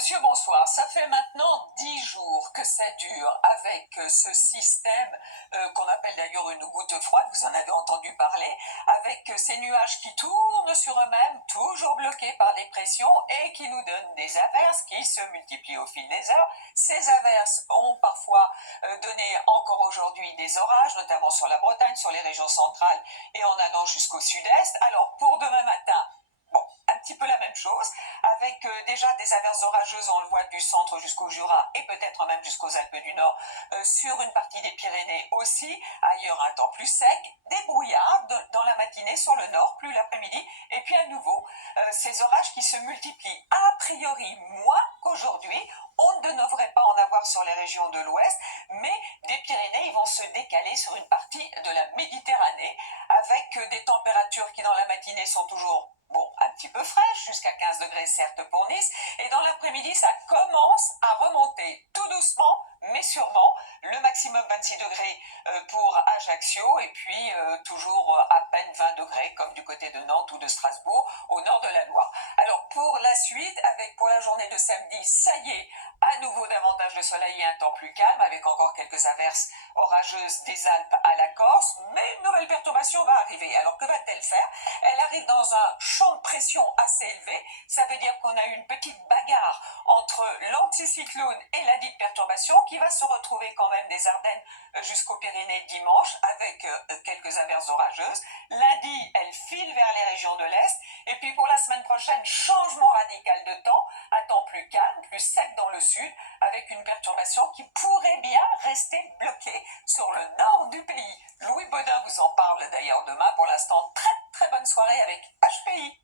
monsieur, bonsoir. Ça fait maintenant 10 jours que ça dure avec ce système qu'on appelle d'ailleurs une goutte froide, vous en avez entendu parler, avec ces nuages qui tournent sur eux-mêmes, toujours bloqués par les pressions et qui nous donnent des averses qui se multiplient au fil des heures. Ces averses ont parfois donné encore aujourd'hui des orages, notamment sur la Bretagne, sur les régions centrales et en allant jusqu'au sud-est. Alors pour demain matin, un petit peu la même chose, avec déjà des averses orageuses, on le voit du centre jusqu'au Jura et peut-être même jusqu'aux Alpes du Nord, sur une partie des Pyrénées aussi, ailleurs un temps plus sec, des brouillards dans la matinée sur le nord, plus l'après-midi, et puis à nouveau ces orages qui se multiplient a priori moins qu'aujourd'hui. On ne devrait pas en avoir sur les régions de l'ouest, mais des Pyrénées, ils vont se décaler sur une partie de la Méditerranée, avec des températures qui dans la matinée sont toujours un petit peu fraîche, jusqu'à 15 degrés certes pour Nice, et dans l'après-midi ça commence à remonter tout doucement, mais sûrement, le maximum 26 degrés pour Ajaccio, et puis toujours à peine 20 degrés, comme du côté de Nantes ou de Strasbourg, au nord de la Loire. Alors pour la suite, pour la journée de samedi, ça y est, à nouveau davantage de soleil et un temps plus calme, avec encore quelques averses orageuses des Alpes à la Corse, mais une nouvelle perturbation va arriver. Alors que va-t-elle faire? Elle arrive dans un champ de pression assez élevé, ça veut dire qu'on a eu une petite bagarre entre l'anticyclone et la dite perturbation qui va se retrouver quand même des Ardennes jusqu'aux Pyrénées dimanche avec quelques averses orageuses. Lundi, elle file vers les régions de l'Est, et puis pour la semaine prochaine, changement radical de temps, un temps plus calme, plus sec dans le sud, avec une perturbation qui pourrait bien rester bloquée sur le nord du pays. Louis Baudin vous en parle d'ailleurs demain. Pour l'instant, très très bonne soirée avec HPI.